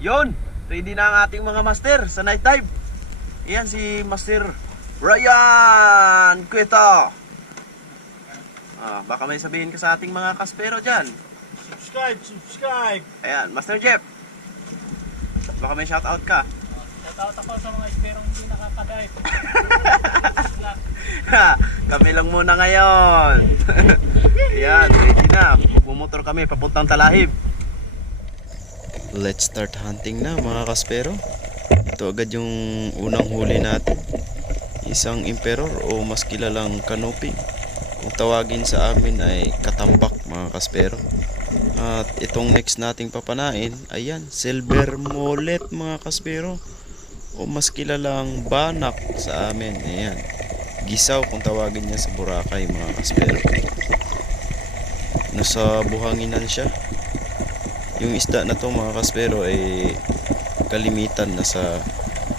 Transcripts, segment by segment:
Yun, ready na ang ating mga master sa night dive. Ayan si Master Ryan Cueta. Baka may sabihin ka sa ating mga kaspero dyan. Subscribe! Ayan, Master Jeff, baka may shoutout ka. Shoutout ako sa mga esperong hindi nakakadive. Kami lang muna ngayon. Ayan, ready na. Magmumotor kami papuntang Talahib. Let's start hunting na mga kaspero. Ito agad yung unang huli natin. Isang emperor o mas kilalang canopy. Kung tawagin sa amin ay katambak mga kaspero. At itong next nating papanain, ayan, silver mullet mga kaspero. O mas kilalang banak sa amin. Ayan, gisaw kung tawagin niya sa Boracay mga kaspero. Nasa buhanginan siya. Yung isda na to mga kaspero ay kalimitan nasa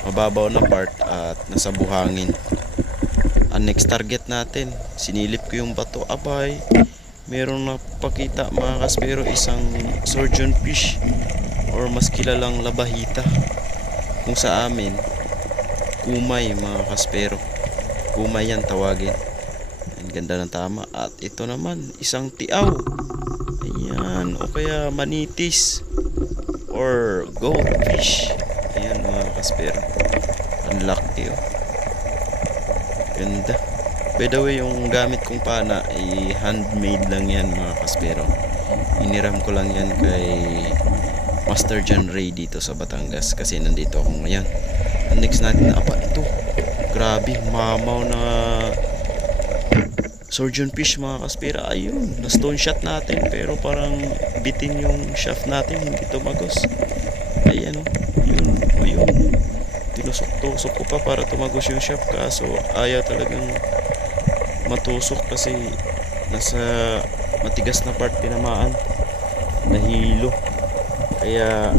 mababaw na part at nasa buhangin. Ang next target natin, sinilip ko yung bato, abay merong napakita mga kaspero, isang surgeon fish or mas kilalang labahita. Kung sa amin kumay mga kaspero, kumay yan tawagin. Ang ganda ng tama. At ito naman isang tiaw, ayan, o kaya manitis or goldfish. Ayan mga kaspero, ang laki oh. Ganda. By the way, yung gamit kong pana ay handmade lang yan mga kaspero. Iniram ko lang yan kay Master John Ray dito sa Batangas kasi nandito ako ngayon. Ang next natin na ito, grabe, mamaw na surgeon fish mga kaspero. Ayun, na stone shot natin pero parang bitin yung shaft natin, hindi tumagos. Ayan o, yun. Tinusok-tusok ko pa para tumagos yung shaft, kaso ayaw talagang matusok kasi nasa matigas na part tinamaan, nahilo. Kaya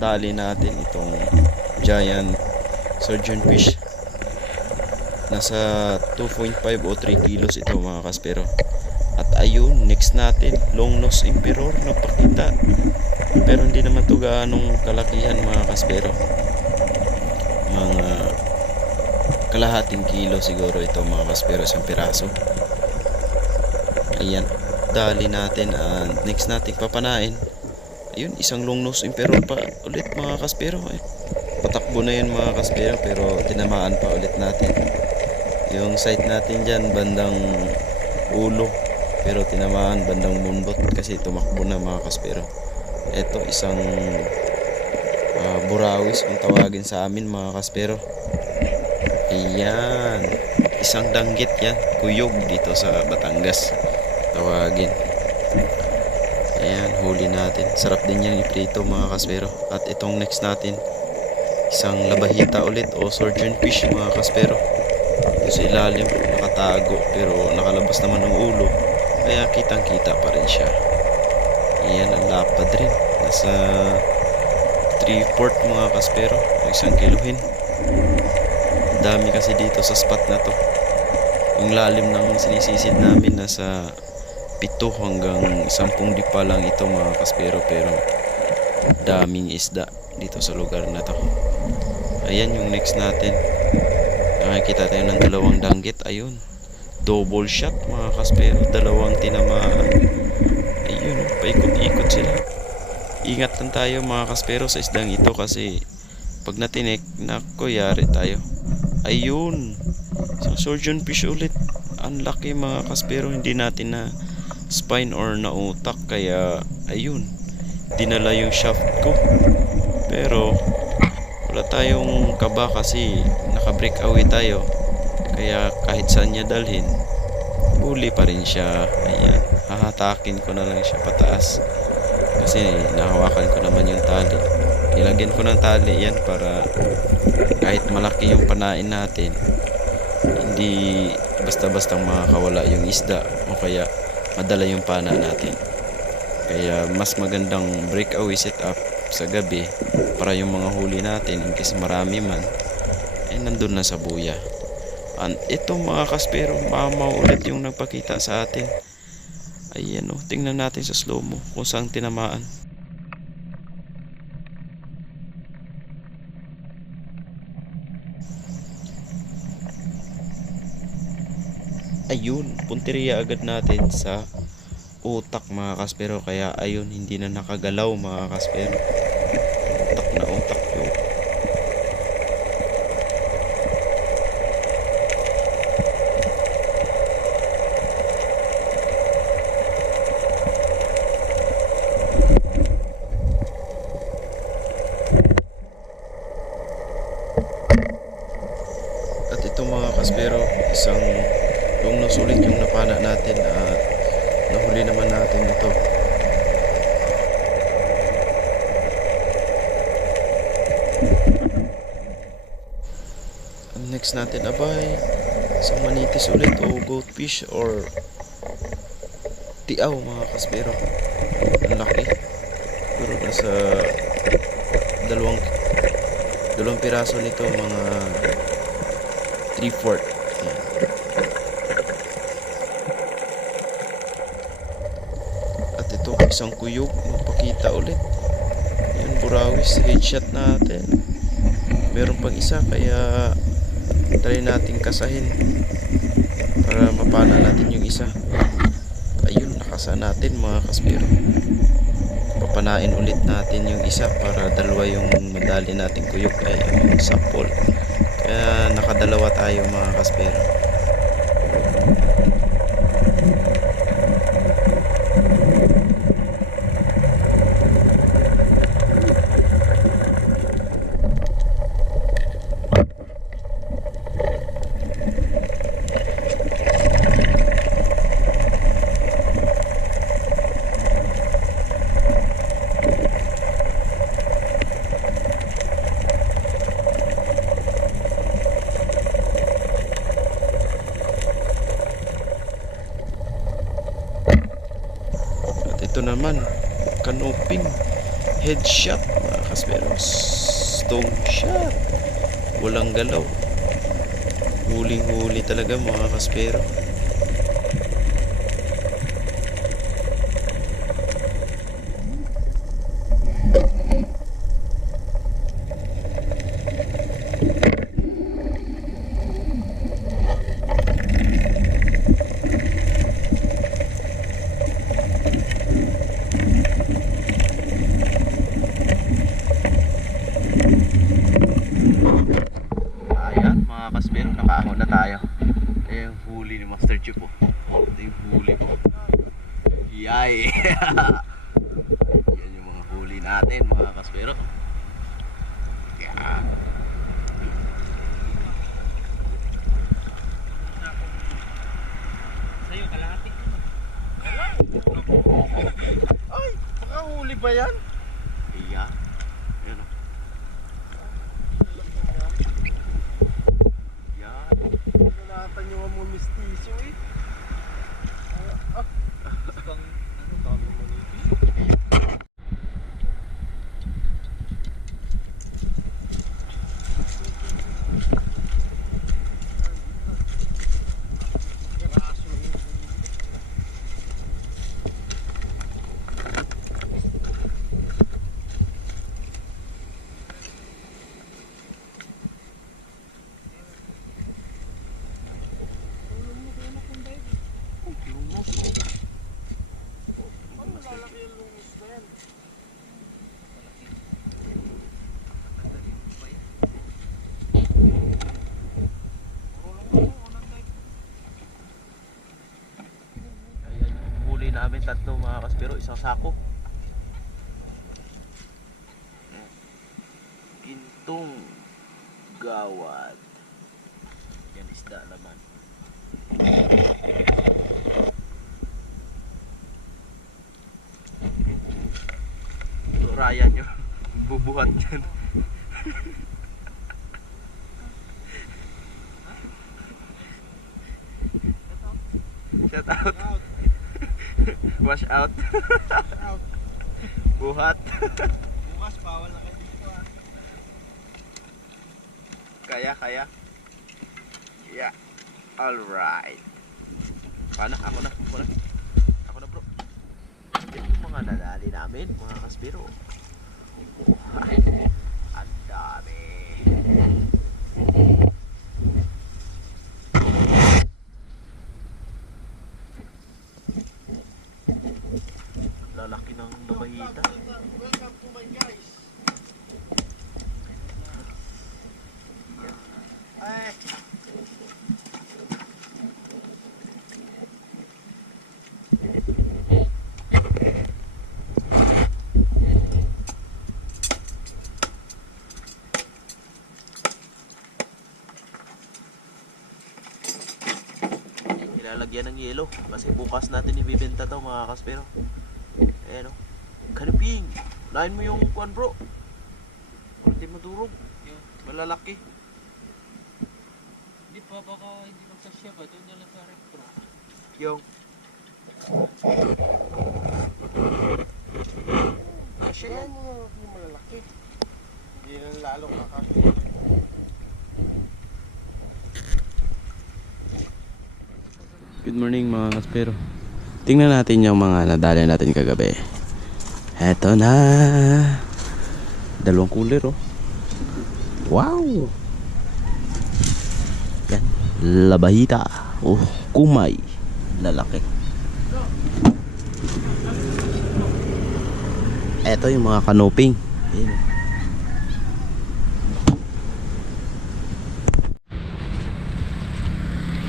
dali natin itong giant surgeon fish. Nasa 2.5 o 3 kilos ito mga kaspero. At ayun, next natin, long nose emperor, napakita. Pero hindi naman ito gaanong kalakihan mga kaspero. Mga kalahating kilo siguro ito mga kaspero, isang piraso. Ayan, dali natin. And next natin papanain, ayun, isang long nose emperor pa ulit mga kaspero. Patakbo na yun mga kaspero pero tinamaan pa ulit natin. Yung sight natin dyan bandang ulo pero tinamaan bandang bundot kasi tumakbo na mga kaspero. Ito isang burawis kung tawagin sa amin mga kaspero. Ayan, isang danggit yan, kuyog dito sa Batangas tawagin. Ayan, huli natin. Sarap din yan iprito mga kaspero. At itong next natin, isang labahita ulit o surgeon fish mga kaspero. Ito sa ilalim, nakatago pero nakalabas naman ng ulo kaya kitang kita pa rin siya. Ayan, ang lapad rin, nasa 3/4 mga kaspero o 1 kiluhin. Dami kasi dito sa spot na to. Yung lalim ng sinisisid namin nasa 7 hanggang 10 dipa lang ito mga kaspero, pero daming isda dito sa lugar na to. Ayan yung next natin, nakikita tayo ng dalawang danggit. Ayun, double shot mga kaspero, dalawang tinamaan. Ayun, paikot-ikot sila. Ingat lang tayo mga kaspero sa isdang ito kasi pag natinik, nako, yari tayo. Ayun, isang surgeon fish ulit. Ang laki mga kaspero, hindi natin na spine or na utak kaya ayun, dinala yung shaft ko. Pero wala tayong kaba kasi naka break away tayo, kaya kahit saan niya dalhin, huli pa rin siya. Ayan, hahatakin ko na lang siya pataas kasi nahawakan ko naman yung tali. Nilagyan ko ng tali yan para kahit malaki yung panain natin, hindi basta-bastang makakawala yung isda o kaya madala yung pana natin. Kaya mas magandang breakaway setup sa gabi para yung mga huli natin, in case marami man, ay nandun na sa buya. And ito mga kaspero, mamaw ulit yung nagpakita sa atin. Ayan o, tingnan natin sa slow mo kung saan tinamaan. ayun, punteriya agad natin sa utak mga kaspero. Kaya ayun, hindi na nakagalaw mga kaspero. Utak na utak yun. At ito mga kaspero, isang lungnos ulit yung napana natin at nahuli naman natin ito. Ang next natin abay isang manitis ulit o goldfish or tiaw mga kaspero. Ang laki, pero nasa dalawang piraso nito, mga 3/4. Yan. At ito isang kuyog, magpakita ulit. Yan, burawis, headshot natin. Meron pang isa, kaya try natin kasahin para mapana natin yung isa. Ayun, nakasa natin mga kaspero. Papanain ulit natin yung isa para dalawa yung madali natin kuyog, ay yung sapol. Kaya nakadalawa tayo mga kaspero. Ito naman, canoping headshot mga kaspero. Stone shot, walang galaw. Huling huli talaga mga kaspero. Ayan mga kaspero, nakaahon na tayo. Ayan yung huli ni Master Chip po. Ito yung huli po. Yay! Yan yung mga huli natin mga kaspero. Yan. Sa'yo, kalahati. Ay! Makahuli ba yan? Ayan. Ayan o. Yan. Nalatan yung mga mistisyo eh. Isang, dami mo nito. Huli namin tatlo mga kaspero, isang sako. Gintong gawad. Yan isda naman. Ito Ryan yun. Bubuhat yan. Shout out. Wash out. Out. Buhat. Bukas, bawal na kayo dito ah. Kaya. Yeah. Alright. Paano? Ako na bro. Yan yung mga nadali namin, mga kaspero. Ang dami. Lalaki ng nabahita. Welcome to my guys. Ay. Ilalagyan ng yelo kasi bukas natin ibibenta to mga kaspero. Ayan o. Kaniping. Lain mo yung kuan bro. Hindi madurog. Malalaki. Hindi pa baka hindi magsasya ba? Doon na lang sa retro. Yung. Kasi Kaya mo yung malalaki. Hindi na lalong kakasya. Good morning mga kaspero. Tingnan natin yung mga nadali natin kagabi. Eto na. Dalawang cooler oh. Wow. Yan. Labahita. Oh, kumay. Lalaki. Eto yung mga kanoping. Ayan.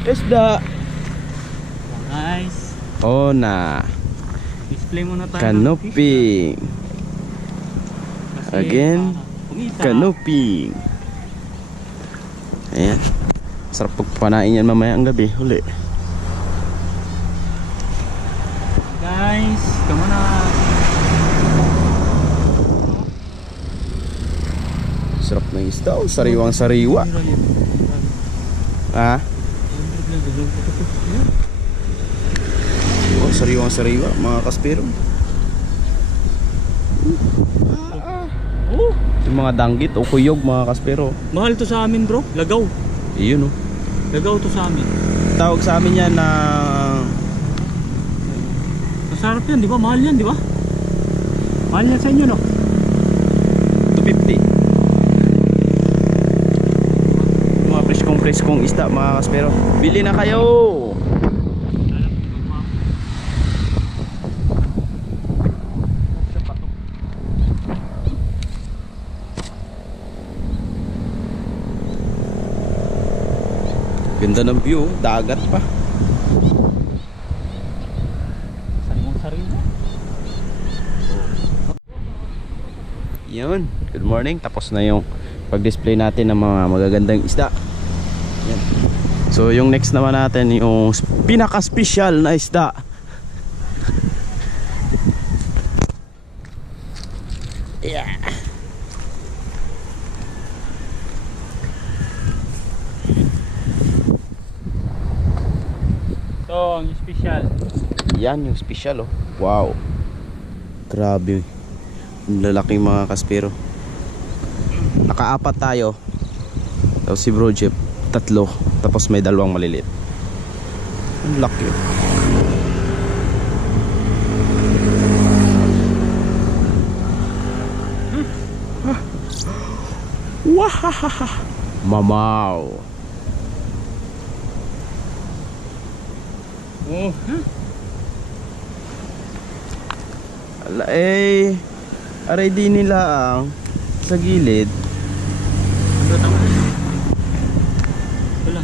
Isda. Nice. Oh na. Display muna tayo. Canoping. Again. Canoping. Ayan. Sarap pagpanain yan mamaya ang gabi. Huli. Guys, come on na. Sarap ng isda. Oh, sariwang sariwa. Ha? Oh, sariwang sariwa mga kaspero. Oh, Yung mga danggit o kuyog mga kaspero. mahal to sa amin bro. Lagaw. Iyon oh. Lagaw to sa amin. Tawag sa amin yan na Masarap yan, di ba? Mahal yan, di ba? Mahal yan sa inyo, no? 250. Mga preskong isda mga kaspero. Bili na kayo. Ganda ng view, dagat pa. Sariwang-sariwa. Yun, good morning. Tapos na yung pag-display natin ng mga magagandang isda. Yan. So yung next naman natin yung pinaka-special na isda. Yeah. So, ang special. Yan yung special oh. Wow. Grabe. Ang lalaking mga kaspero. Nakaapat tayo. Tapos si Bro Jeep, 3. Tapos may 2 maliliit. Ang laki. Wahahaha. Mamaw. Oh, Ala eh. Aray di nila ang sa gilid. ano tama na? Wala.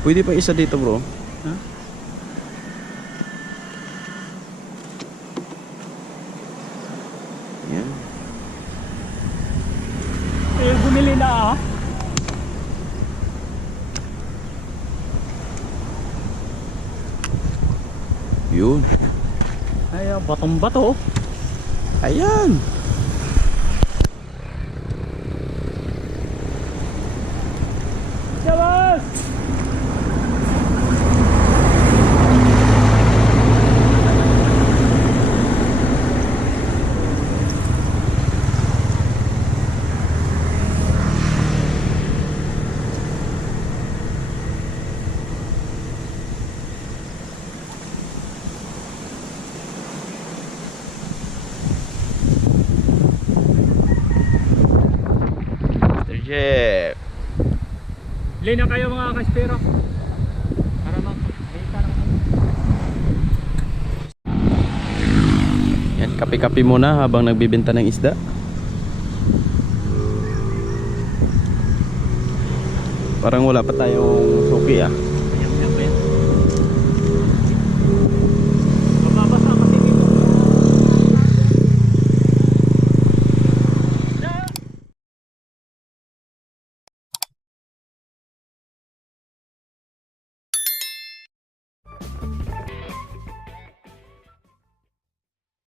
Pwede pa isa dito bro. Ha? Yan. Eh, bumili na ah. Yun. Ay, batong bato. Ayan. Sabas! Mr. Jeff. Bili na kayo mga kaspero. Para makita ng Kape-kape muna habang nagbibenta ng isda. Parang wala pa tayong suki ah.